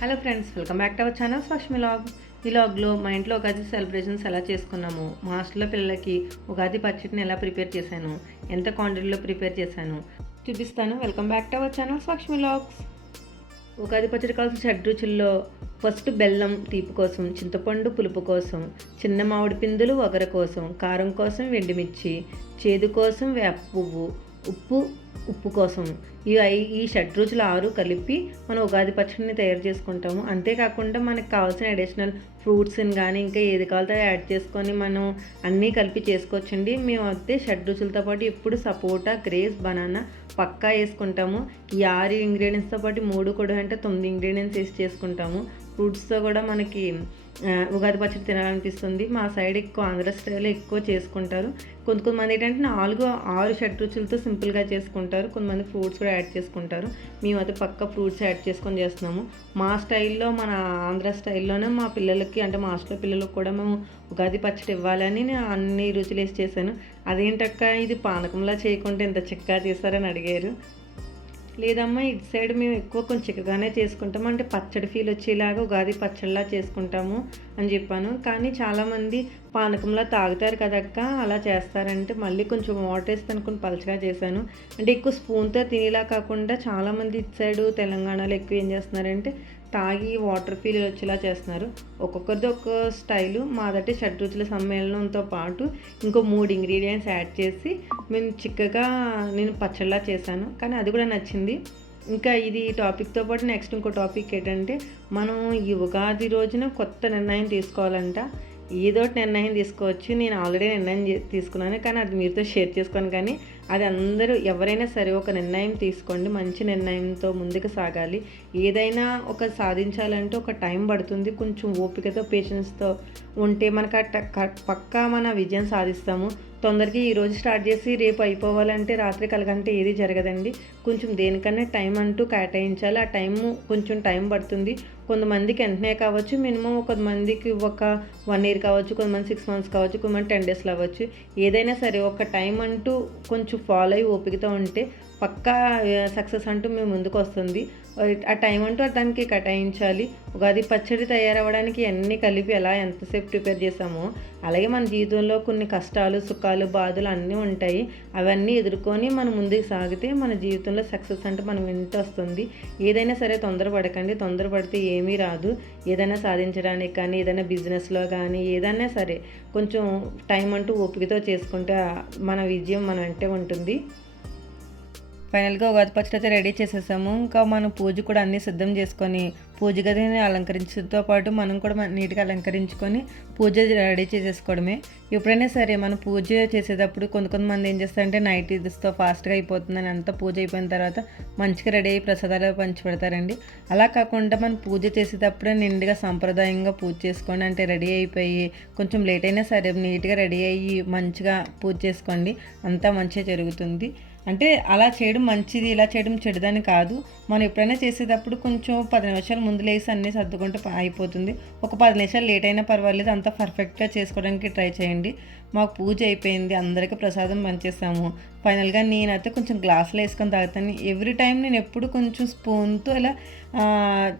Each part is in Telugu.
Hello friends welcome back to our channel Swashmi log ఈ లాగ్లో మా ఇంట్లో ఉగాది సెలబ్రేషన్స్ ఎలా చేసుకున్నాము? మా హాస్టల్లో పిల్లలకి ఉగాది పచ్చడిని ఎలా ప్రిపేర్ చేశాను? ఎంత క్వాంటిటీలో ప్రిపేర్ చేశాను? చూపిస్తాను. Welcome back to our channel Swashmi logs Ugadi పచ్చడి కావాల్సిన షడ్రుచుల్లో ఫస్ట్ బెల్లం తీపి కోసం చింతపండు పులుపు కోసం చిన్న మామిడి పిందులు వగర కోసం కారం కోసం వెండిమిర్చి చేదు కోసం వేప పువ్వు ఉప్పు ఉప్పు కోసం. ఈ ఈ ఈ షడ్రుచులు ఆరు కలిపి మనం ఉగాది పచ్చడిని తయారు చేసుకుంటాము. అంతేకాకుండా మనకు కావాల్సిన అడిషనల్ ఫ్రూట్స్ని కానీ ఇంకా ఏది కావాలో యాడ్ చేసుకొని మనం అన్నీ కలిపి చేసుకోవచ్చండి. మేము అయితే షడ్రుచులతో పాటు ఎప్పుడు సపోటా గ్రేస్ బనానా పక్కా వేసుకుంటాము. ఈ ఆరు ఇంగ్రీడియంట్స్తో పాటు మూడు కూడా అంటే తొమ్మిది ఇంగ్రీడియంట్స్ వేసి చేసుకుంటాము. ఫ్రూట్స్తో కూడా మనకి ఉగాది పచ్చడి తినాలనిపిస్తుంది. మా సైడ్ ఎక్కువ ఆంధ్ర స్టైల్లో ఎక్కువ చేసుకుంటారు. కొంత కొంతమంది ఏంటంటే నాలుగు ఆరు షడ్ రుచులతో సింపుల్గా చేసుకుంటారు. కొంతమంది ఫ్రూట్స్ కూడా యాడ్ చేసుకుంటారు. మేమైతే పక్క ఫ్రూట్స్ యాడ్ చేసుకొని చేస్తున్నాము. మా స్టైల్లో మన ఆంధ్ర స్టైల్లోనే మా పిల్లలకి అంటే మా హాస్టల్ పిల్లలకు కూడా మేము ఉగాది పచ్చడి ఇవ్వాలని నేను అన్ని రుచులు వేసి చేశాను. అదేంటక్క ఇది పానకంలా చేయకుండా ఇంత చిక్కగా చేస్తారని అడిగారు. లేదమ్మా ఇటు సైడ్ మేము ఎక్కువ కొంచెం చిక్కగానే చేసుకుంటాము. అంటే పచ్చడి ఫీల్ వచ్చేలాగా ఉగాది పచ్చడిలా చేసుకుంటాము అని చెప్పాను. కానీ చాలామంది పానకంలా తాగుతారు కదక్క అలా చేస్తారంటే మళ్ళీ కొంచెం వాటర్ వేస్తే అనుకుని పలచగా చేశాను. అంటే ఎక్కువ స్పూన్తో తినేలా కాకుండా చాలామంది ఇటు సైడు తెలంగాణలో ఎక్కువ ఏం చేస్తున్నారంటే తాగి వాటర్ ఫీల్ వచ్చేలా చేస్తున్నారు. ఒక్కొక్కరిది ఒక్కో స్టైలు మాదటి షడ్రుచుల సమ్మేళనంతో పాటు ఇంకో మూడు ఇంగ్రీడియంట్స్ యాడ్ చేసి మేము చిక్కగా నేను పచ్చళ్ళలా చేశాను. కానీ అది కూడా నచ్చింది. ఇంకా ఇది టాపిక్తో పాటు నెక్స్ట్ ఇంకో టాపిక్ ఏంటంటే మనం ఈ ఉగాది రోజున కొత్త నిర్ణయం తీసుకోవాలంట. ఏదోటి నిర్ణయం తీసుకోవచ్చు. నేను ఆల్రెడీ నిర్ణయం చే- తీసుకున్నాను. కానీ అది మీతో షేర్ చేసుకోను. కానీ అది అందరూ ఎవరైనా సరే ఒక నిర్ణయం తీసుకోండి. మంచి నిర్ణయంతో ముందుకు సాగాలి. ఏదైనా ఒక సాధించాలంటే ఒక టైం పడుతుంది. కొంచెం ఓపికతో పేషెన్స్తో ఉంటే మనకు పక్కా మన విజయం సాధిస్తాము. తొందరగా ఈరోజు స్టార్ట్ చేసి రేపు అయిపోవాలంటే రాత్రి కలగంటే ఏది జరగదండి. కొంచెం దేనికన్నా టైం అంటూ కేటాయించాలి. ఆ టైం కొంచెం టైం పడుతుంది. కొంతమందికి వెంటనే కావచ్చు మినిమం కొంతమందికి ఒక వన్ ఇయర్ కావచ్చు కొంతమంది సిక్స్ మంత్స్ కావచ్చు కొంతమంది టెన్ డేస్లో అవ్వచ్చు. ఏదైనా సరే ఒక టైం అంటూ కొంచెం ఫాలో అయ్యి ఓపికతో ఉంటే పక్కా సక్సెస్ అంటూ మేము ముందుకు వస్తుంది. ఆ టైం అంటూ దానికి కేటాయించాలి. ఉగాది పచ్చడి తయారవ్వడానికి అన్నీ కలిపి ఎలా ఎంతసేపు ప్రిపేర్ చేసామో అలాగే మన జీవితంలో కొన్ని కష్టాలు సుఖాలు బాధలు అన్నీ ఉంటాయి. అవన్నీ ఎదుర్కొని మనం ముందుకు సాగితే మన జీవితంలో సక్సెస్ అంటే మనం వెంట వస్తుంది. ఏదైనా సరే తొందరపడకండి. తొందరపడితే ఏమీ రాదు. ఏదైనా సాధించడానికి కానీ ఏదైనా బిజినెస్లో కానీ ఏదైనా సరే కొంచెం టైం అంటూ ఓపికతో చేసుకుంటే మన విజయం మన వెంటే ఉంటుంది. ఫైనల్గా ఉగాది పచ్చడి అయితే రెడీ చేసేసాము. ఇంకా మనం పూజ కూడా అన్నీ సిద్ధం చేసుకొని పూజ గదిని అలంకరించడంతో పాటు మనం కూడా నీట్గా అలంకరించుకొని పూజ రెడీ చేసేసుకోవడమే. ఎప్పుడైనా సరే మనం పూజ చేసేటప్పుడు కొంత కొంతమంది ఏం చేస్తారంటే నైట్ ఇదిస్తో ఫాస్ట్గా అయిపోతుందని అంతా పూజ అయిపోయిన తర్వాత మంచిగా రెడీ అయ్యి ప్రసాదాలు పంచిపెడతారండి. అలా కాకుండా మనం పూజ చేసేటప్పుడే నిండుగా సాంప్రదాయంగా పూజ చేసుకోండి. అంటే రెడీ అయిపోయి కొంచెం లేట్ అయినా సరే నీట్గా రెడీ అయ్యి మంచిగా పూజ చేసుకోండి. అంతా మంచిగా జరుగుతుంది. అంటే అలా చేయడం మంచిది ఇలా చేయడం చెడుదని కాదు. మనం ఎప్పుడైనా చేసేటప్పుడు కొంచెం పది నిమిషాలు ముందు లేసి అన్నీ సర్దుకుంటే అయిపోతుంది. ఒక పది నిమిషాలు లేట్ అయినా పర్వాలేదు అంత పర్ఫెక్ట్గా చేసుకోవడానికి ట్రై చేయండి. మాకు పూజ అయిపోయింది అందరికీ ప్రసాదం పంచేసాము. ఫైనల్గా నేనైతే కొంచెం గ్లాసులో వేసుకొని తాగుతాను. ఎవ్రీ టైం నేను ఎప్పుడు కొంచెం స్పూన్తో ఇలా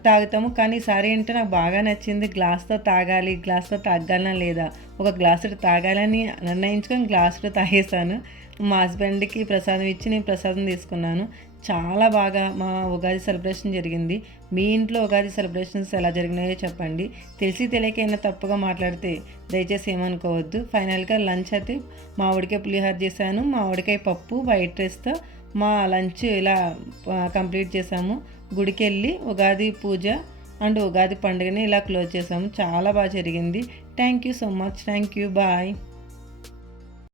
తాగుతాము. కానీ ఈసారి ఏంటో నాకు బాగా నచ్చింది గ్లాస్తో తాగాలి గ్లాస్తో తాగాలనా లేదా? ఒక గ్లాసుడు తాగాలని నిర్ణయించుకొని గ్లాసులో తాగేసాను మా హస్బెండ్కి ప్రసాదం ఇచ్చి నేను ప్రసాదం తీసుకున్నాను. చాలా బాగా మా ఉగాది సెలబ్రేషన్ జరిగింది. మీ ఇంట్లో ఉగాది సెలబ్రేషన్స్ ఎలా జరిగినాయో చెప్పండి. తెలిసి తెలియకైనా తప్పుగా మాట్లాడితే దయచేసి ఏమనుకోవద్దు. ఫైనల్గా లంచ్ అయితే మామిడికాయ పులిహోర చేశాను. మా ఆవిడకాయ పప్పు వైట్ రైస్తో మా లంచ్ ఇలా కంప్లీట్ చేసాము గుడికి వెళ్ళి ఉగాది పూజ అండ్ ఉగాది పండుగని ఇలా క్లోజ్ చేసాము చాలా బాగా జరిగింది. Thank you so much thank you bye